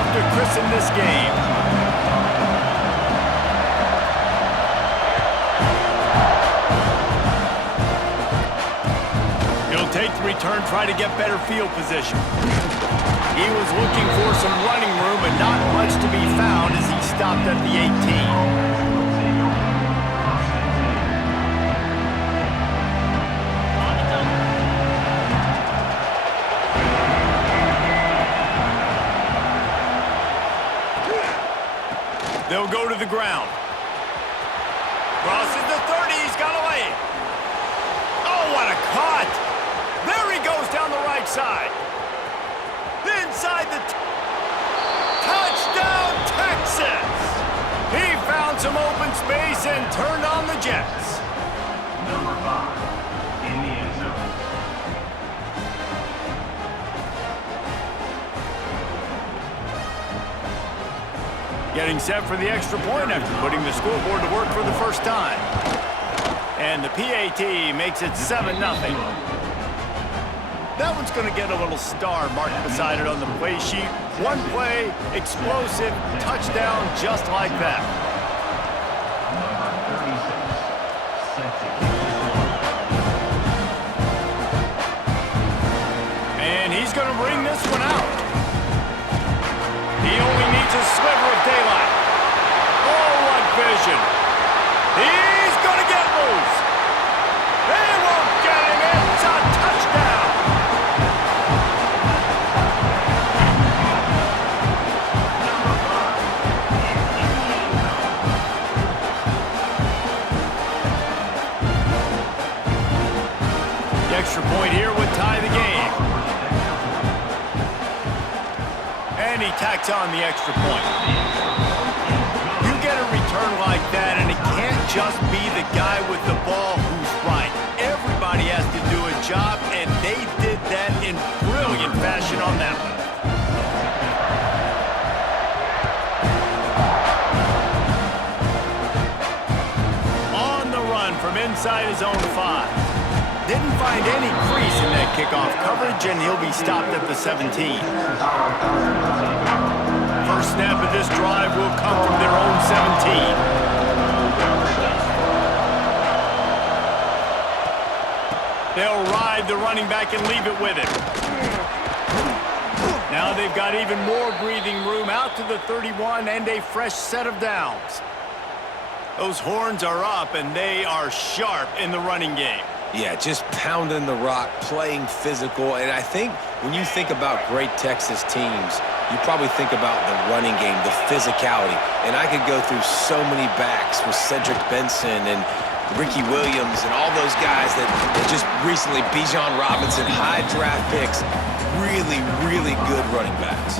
off to christen this game. He'll take the return, try to get better field position. He was looking for some running room, but not much to be found as he stopped at the 18. They'll go to the ground. Crosses the 30, he's got away. Oh, what a cut! There he goes down the right side. Inside the touchdown, Texas! He found some open space and turned on the Jets. Number 5 in the end zone. Getting set for the extra point after putting the scoreboard to work for the first time. And the PAT makes it 7-0. That one's going to get a little star marked beside it on the play sheet. One play, explosive, touchdown just like that. Number 36, set to kick this one. And he's going to bring this one out. He only needs a sliver of daylight. Oh, what vision. He's going to get loose. They won't get him. It's a touchdown. Number 5 is in the end zone. The extra point here would tie the game. And he tacks on the extra point. You get a return like that, and it can't just be the guy with the ball who's right. Everybody has to do a job, and they did that in brilliant fashion on that one. On the run from inside his own 5. Didn't find any crease in that kickoff coverage, and he'll be stopped at the 17. First snap of this drive will come from their own 17. They'll ride the running back and leave it with him. Now they've got even more breathing room out to the 31 and a fresh set of downs. Those horns are up, and they are sharp in the running game. Yeah, just pounding the rock, playing physical. And I think when you think about great Texas teams, you probably think about the running game, the physicality. And I could go through so many backs with Cedric Benson and Ricky Williams and all those guys that just recently, Bijan Robinson, high draft picks, really, really good running backs.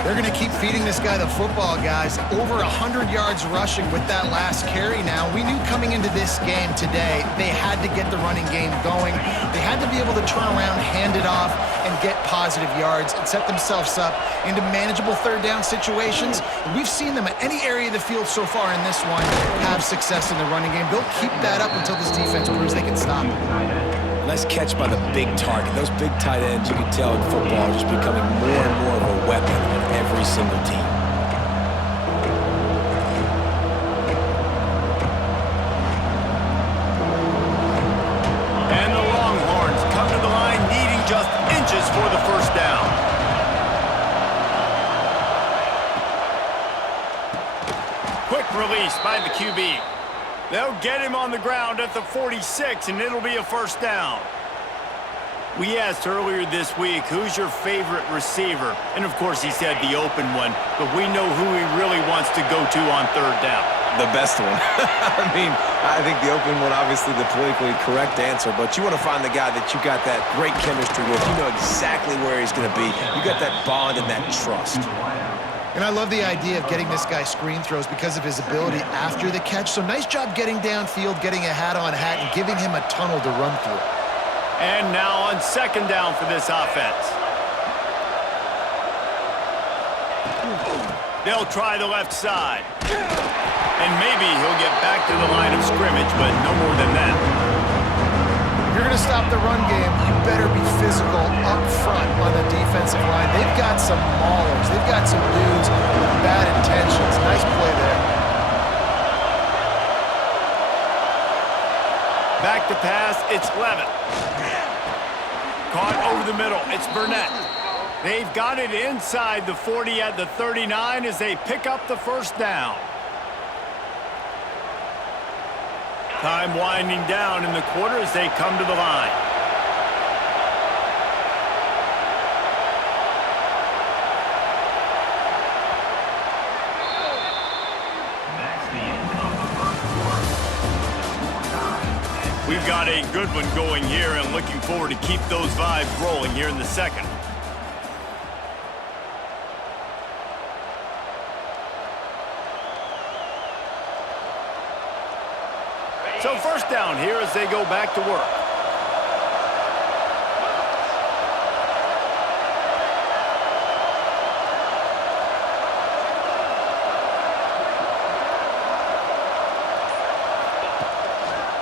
They're going to keep feeding this guy the football, guys. Over 100 yards rushing with that last carry now. We knew coming into this game today, they had to get the running game going. They had to be able to turn around, hand it off, and get positive yards and set themselves up into manageable third down situations. And we've seen them at any area of the field so far in this one have success in the running game. They'll keep that up until this defense proves they can stop it. Nice catch by the big target. Those big tight ends, you can tell in football, are just becoming more and more of a weapon on every single team. And the Longhorns come to the line needing just inches for the first down. Quick release by the QB. They'll get him on the ground at the 46, and it'll be a first down. We asked earlier this week, who's your favorite receiver? And, of course, he said the open one, but we know who he really wants to go to on third down. The best one. I mean, I think the open one, obviously the politically correct answer, but you want to find the guy that you got that great chemistry with. You know exactly where he's going to be. You got that bond and that trust. And I love the idea of getting this guy screen throws because of his ability after the catch. So nice job getting downfield, getting a hat-on-hat, and giving him a tunnel to run through. And now on second down for this offense. They'll try the left side. And maybe he'll get back to the line of scrimmage, but no more than that. If you're going to stop the run game, you better be physical up front on the defense. offensive line. They've got some maulers. They've got some dudes with bad intentions. Nice play there. Back to pass, it's Levitt. Caught over the middle, it's Burnett. They've got it inside the 40 at the 39 as they pick up the first down. Time winding down in the quarter as they come to the line. We've got a good one going here and looking forward to keep those vibes rolling here in the second. So first down here as they go back to work.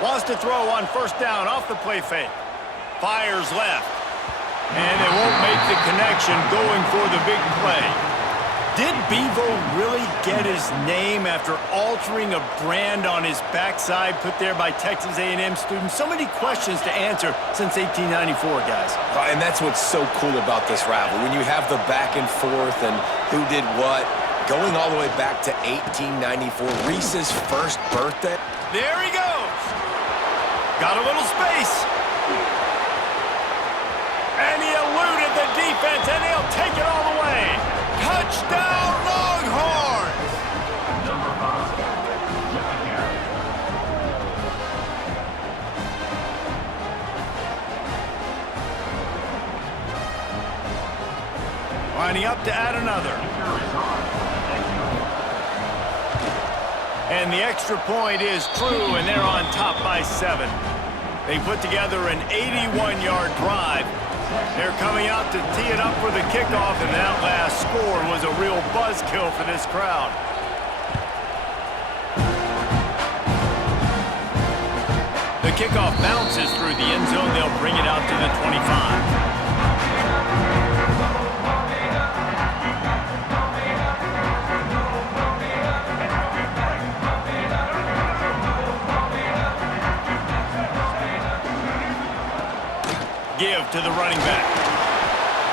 Wants to throw on first down off the play fake. Fires left. And they won't make the connection going for the big play. Did Bevo really get his name after altering a brand on his backside put there by Texas A&M students? So many questions to answer since 1894, guys. And that's what's so cool about this rivalry. When you have the back and forth and who did what, going all the way back to 1894, Reese's first birthday. There he goes. Got a little space. And he eluded the defense, and he'll take it all the way. Touchdown, Longhorns! Number 5, second carry. Lining up to add another. And the extra point is true, and they're on top by 7. They put together an 81-yard drive. They're coming out to tee it up for the kickoff, and that last score was a real buzzkill for this crowd. The kickoff bounces through the end zone. They'll bring it out to the 25. Give to the running back.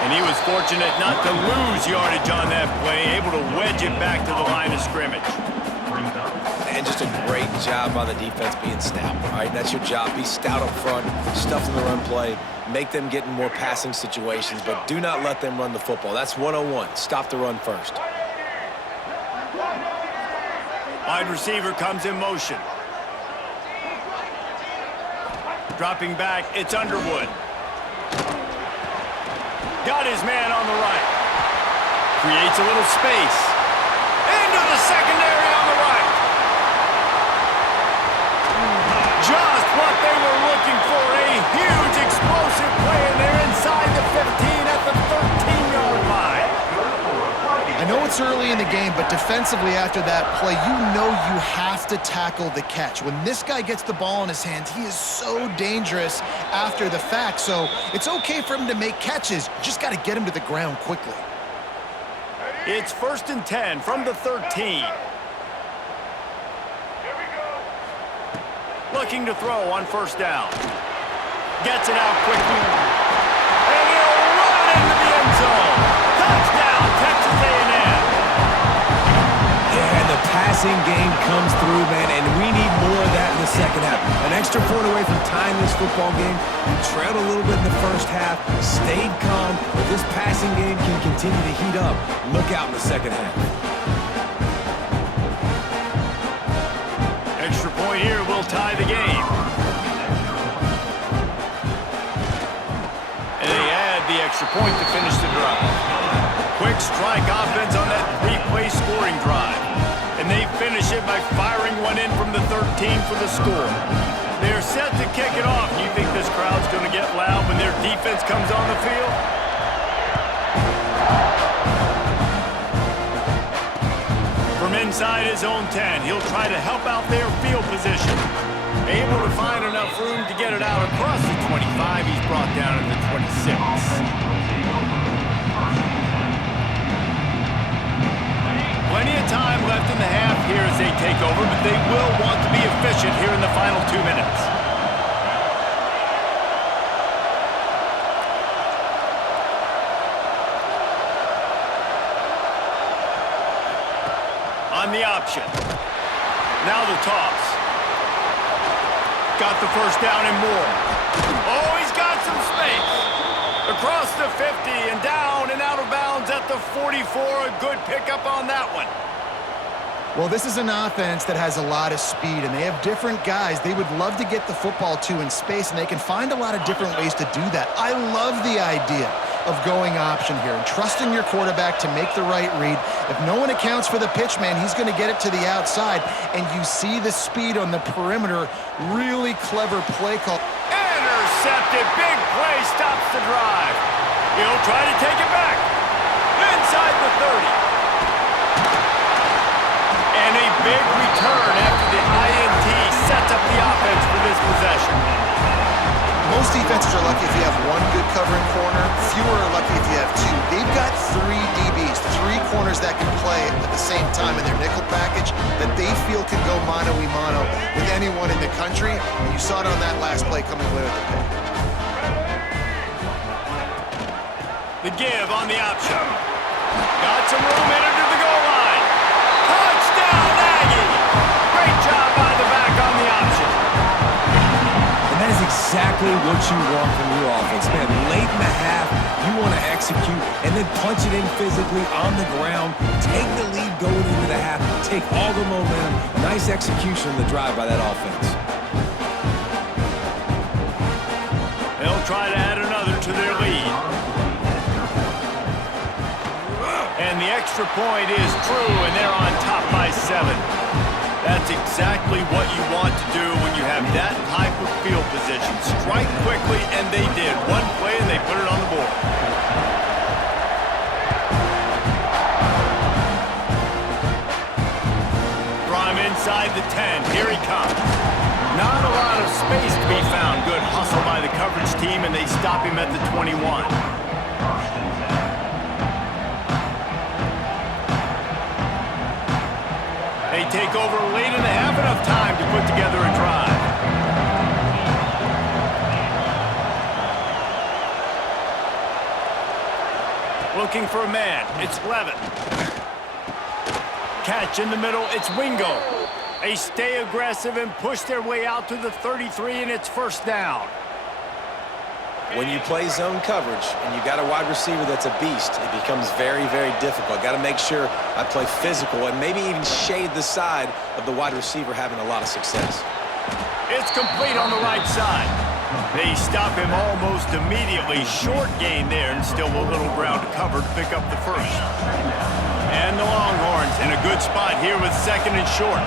And he was fortunate not to lose yardage on that play, able to wedge it back to the line of scrimmage. And just a great job by the defense being stout. All right, that's your job. Be stout up front, stuff in the run play, make them get in more passing situations, but do not let them run the football. That's 101. Stop the run first. Wide receiver comes in motion. Dropping back, it's Underwood. Got his man on the right. Creates a little space. Into the secondary on the right. Just what they were looking for. A huge explosive play, and they're inside the 15 at the 13-yard line. I know it's early in the game, but defensively after that play, you know you have to tackle the catch. When this guy gets the ball in his hands, he is so dangerous after the fact. So it's okay for him to make catches. You just got to get him to the ground quickly. It's 1st and 10 from the 13. Looking to throw on first down. Gets it out quickly. And he'll run into the end zone. Touchdown, Texas A&M. Yeah, and the passing game comes through, man, and we need more of that in the second half. An extra point away from tying this football game. You trailed a little bit in the first half, stayed calm. If this passing game can continue to heat up, look out in the second half. Extra point here will tie the game. And they add the extra point to finish the drive. Quick strike offense on that 3-play scoring drive. And they finish it by firing one in from the 13 for the score. They're set to kick it off. You think this crowd's going to get loud when their defense comes on the field? From inside his own 10, he'll try to help out their field position. Able to find enough room to get it out across the 25. He's brought down at the 26. left in the half here as they take over, but they will want to be efficient here in the final 2 minutes. On the option. Now the toss. Got the first down and more. Oh, he's got some space. Across the 50 and down and out of bounds at the 44. A good pickup on that one. Well, this is an offense that has a lot of speed, and they have different guys they would love to get the football to in space, and they can find a lot of different ways to do that. I love the idea of going option here and trusting your quarterback to make the right read. If no one accounts for the pitch, man, he's going to get it to the outside, and you see the speed on the perimeter. Really clever play call. Intercepted. Big play stops the drive. He'll try to take it back. Inside the 30. And a big return after the INT sets up the offense for this possession. Most defenses are lucky if you have one good covering corner. Fewer are lucky if you have two. They've got 3 DBs, 3 corners that can play at the same time in their nickel package that they feel can go mano-a-mano with anyone in the country. And you saw it on that last play coming away with the pick. The give on the option. Got some room in under the goal line. Touchdown, Aggie! Great job by the back on the option. And that is exactly what you want from your offense, man. Late in the half, you want to execute and then punch it in physically on the ground. Take the lead going into the half. Take all the momentum. Nice execution in the drive by that offense. They'll try to add another to their lead. And the extra point is true, and they're on top by 7. That's exactly what you want to do when you have that type of field position. Strike quickly, and they did. One play, and they put it on the board. From inside the 10, here he comes. Not a lot of space to be found. Good hustle by the coverage team, and they stop him at the 21. They take over late in the half, enough time to put together a drive. Looking for a man, it's Levin. Catch in the middle, it's Wingo. They stay aggressive and push their way out to the 33, and it's first down. When you play zone coverage and you got a wide receiver that's a beast, it becomes very, very difficult. Got to make sure I play physical and maybe even shade the side of the wide receiver having a lot of success. It's complete on the right side. They stop him almost immediately. Short gain there and still a little ground to cover to pick up the first. And the Longhorns in a good spot here with second and short.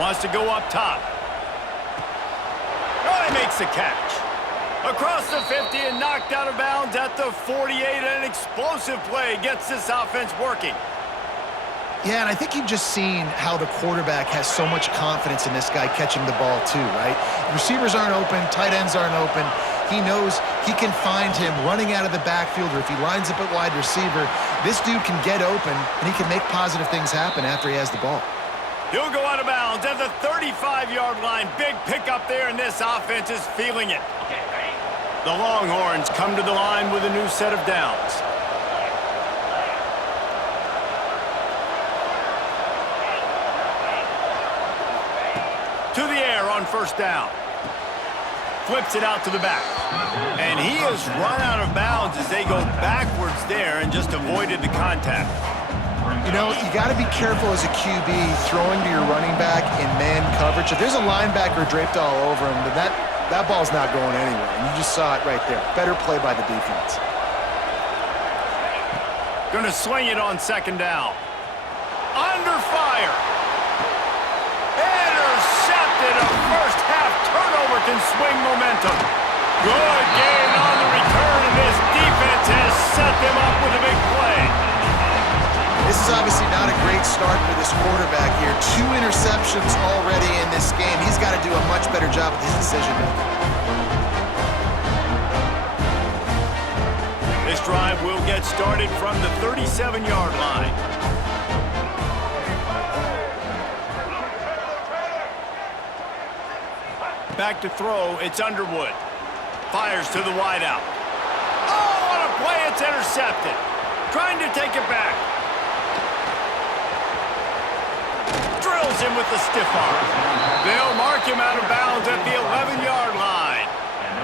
Wants to go up top. Oh, he makes the catch. Across the 50 and knocked out of bounds at the 48. An explosive play gets this offense working. Yeah, and I think you've just seen how the quarterback has so much confidence in this guy catching the ball too, right? Receivers aren't open, tight ends aren't open. He knows he can find him running out of the backfield, or if he lines up at wide receiver, this dude can get open and he can make positive things happen after he has the ball. He'll go out of bounds at the 35-yard line. Big pickup there, and this offense is feeling it. The Longhorns come to the line with a new set of downs. To the air on first down. Flips it out to the back. And he has run out of bounds as they go backwards there and just avoided the contact. You know, you got to be careful as a QB throwing to your running back in man coverage. If there's a linebacker draped all over him, then that ball's not going anywhere. And you just saw it right there. Better play by the defense. Going to swing it on second down. Under fire. Intercepted. A first half turnover can swing momentum. Good gain on the return, and this defense has set them up with a big play. This is obviously not a great start for this quarterback here. 2 interceptions already in this game. He's got to do a much better job with his decision-making. This drive will get started from the 37-yard line. Back to throw, it's Underwood. Fires to the wideout. Oh, what a play, it's intercepted. Trying to take it back. Drills him with the stiff arm. They'll mark him out of bounds at the 11-yard line.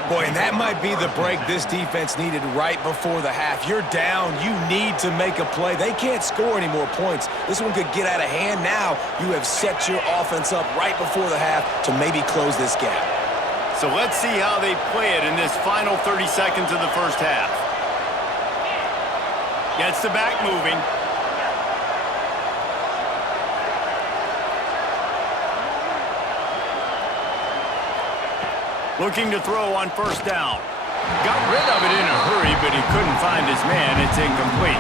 Boy, and that might be the break this defense needed right before the half. You're down. You need to make a play. They can't score any more points. This one could get out of hand now. You have set your offense up right before the half to maybe close this gap. So let's see how they play it in this final 30 seconds of the first half. Gets the back moving. Looking to throw on first down. Got rid of it in a hurry, but he couldn't find his man. It's incomplete.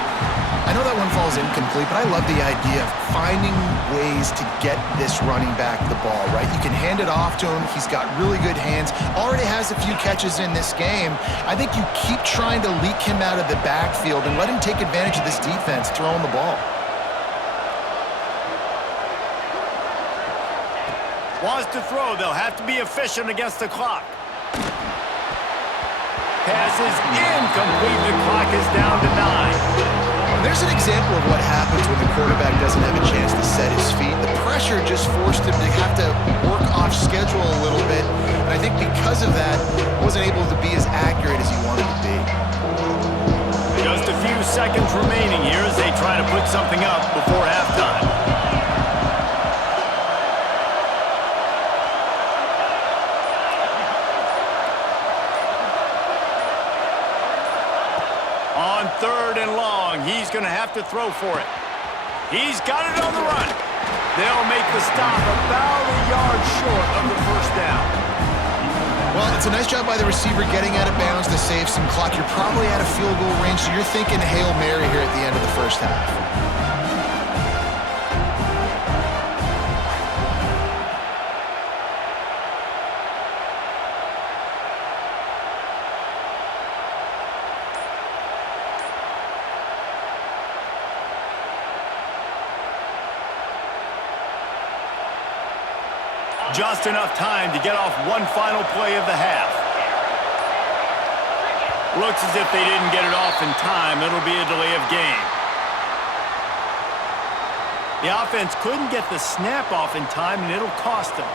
I know that one falls incomplete, but I love the idea of finding ways to get this running back the ball, right? You can hand it off to him. He's got really good hands. Already has a few catches in this game. I think you keep trying to leak him out of the backfield and let him take advantage of this defense throwing the ball. Wants to throw. They'll have to be efficient against the clock. Pass is incomplete. The clock is down to 9. There's an example of what happens when the quarterback doesn't have a chance to set his feet. The pressure just forced him to have to work off schedule a little bit. And I think because of that, he wasn't able to be as accurate as he wanted to be. Just a few seconds remaining here as they try to put something up before halftime. On 3rd and long, he's going to have to throw for it. He's got it on the run. They'll make the stop about a yard short of the first down. Well, it's a nice job by the receiver getting out of bounds to save some clock. You're probably out of field goal range, so you're thinking Hail Mary here at the end of the first half. Just enough time to get off one final play of the half. Looks as if they didn't get it off in time. It'll be a delay of game. The offense couldn't get the snap off in time, and it'll cost them.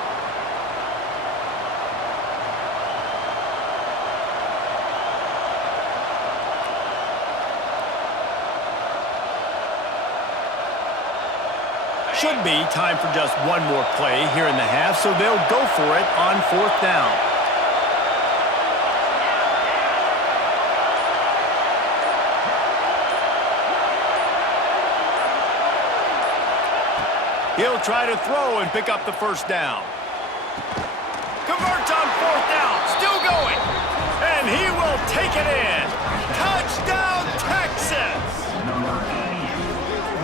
Should be time for just one more play here in the half, so they'll go for it on 4th down. He'll try to throw and pick up the first down. Converts on 4th down, still going. And he will take it in. Touchdown, Texas!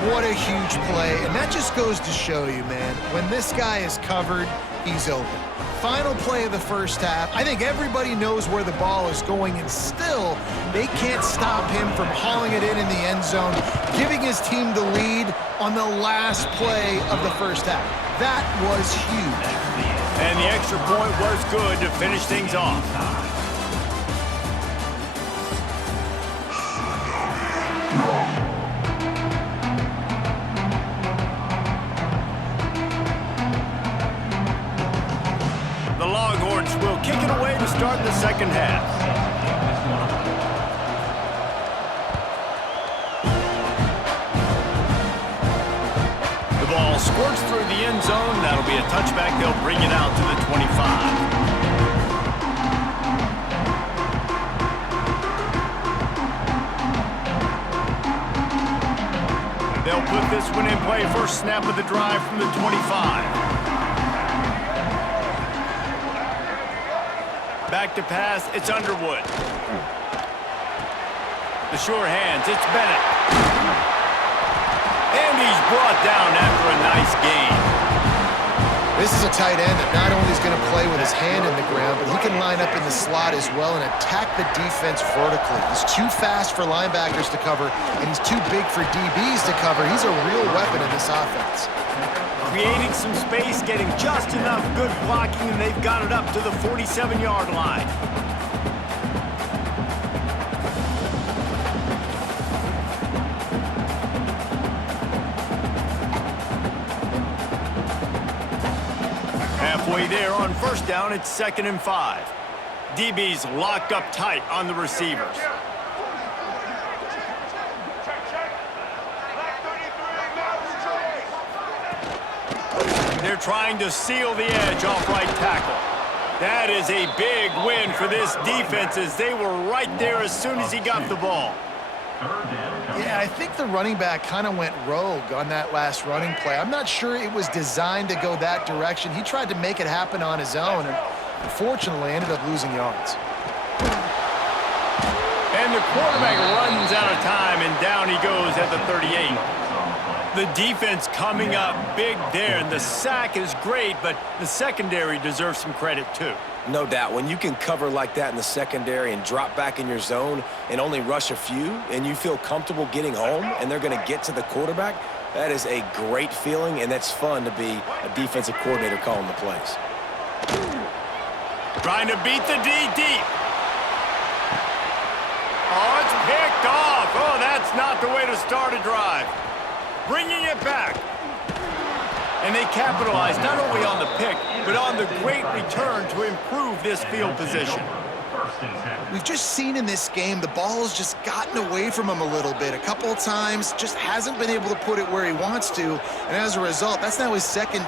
What a huge play, and that just goes to show you, man, when this guy is covered, he's open. Final play of the first half. I think everybody knows where the ball is going, and still, they can't stop him from hauling it in the end zone, giving his team the lead on the last play of the first half. That was huge. And the extra point was good to finish things off. The Longhorns will kick it away to start the second half. The ball squirts through the end zone. That'll be a touchback. They'll bring it out to the 25. They'll put this one in play. First snap of the drive from the 25. Back to pass, it's Underwood. The sure hands, it's Bennett. And he's brought down after a nice gain. This is a tight end that not only is going to play with his hand in the ground, but he can line up in the slot as well and attack the defense vertically. He's too fast for linebackers to cover, and he's too big for DBs to cover. He's a real weapon in this offense. Creating some space, getting just enough good blocking, and they've got it up to the 47-yard line. Halfway there on first down, it's 2nd and 5. DB's locked up tight on the receivers. They're trying to seal the edge off right tackle. That is a big win for this defense as they were right there as soon as he got the ball. Yeah, I think the running back kind of went rogue on that last running play. I'm not sure it was designed to go that direction. He tried to make it happen on his own and unfortunately ended up losing yards. And the quarterback runs out of time, and down he goes at the 38. The defense coming up big there, and the sack is great, but the secondary deserves some credit too. No doubt. When you can cover like that in the secondary and drop back in your zone and only rush a few, and you feel comfortable getting home and they're going to get to the quarterback, that is a great feeling, and that's fun to be a defensive coordinator calling the plays. Trying to beat the D deep. Oh, it's picked off. Oh, that's not the way to start a drive. Bringing it back. And they capitalize not only on the pick, but on the great return to improve this field position. We've just seen in this game the ball has just gotten away from him a little bit. A couple of times, just hasn't been able to put it where he wants to. And as a result, that's now his second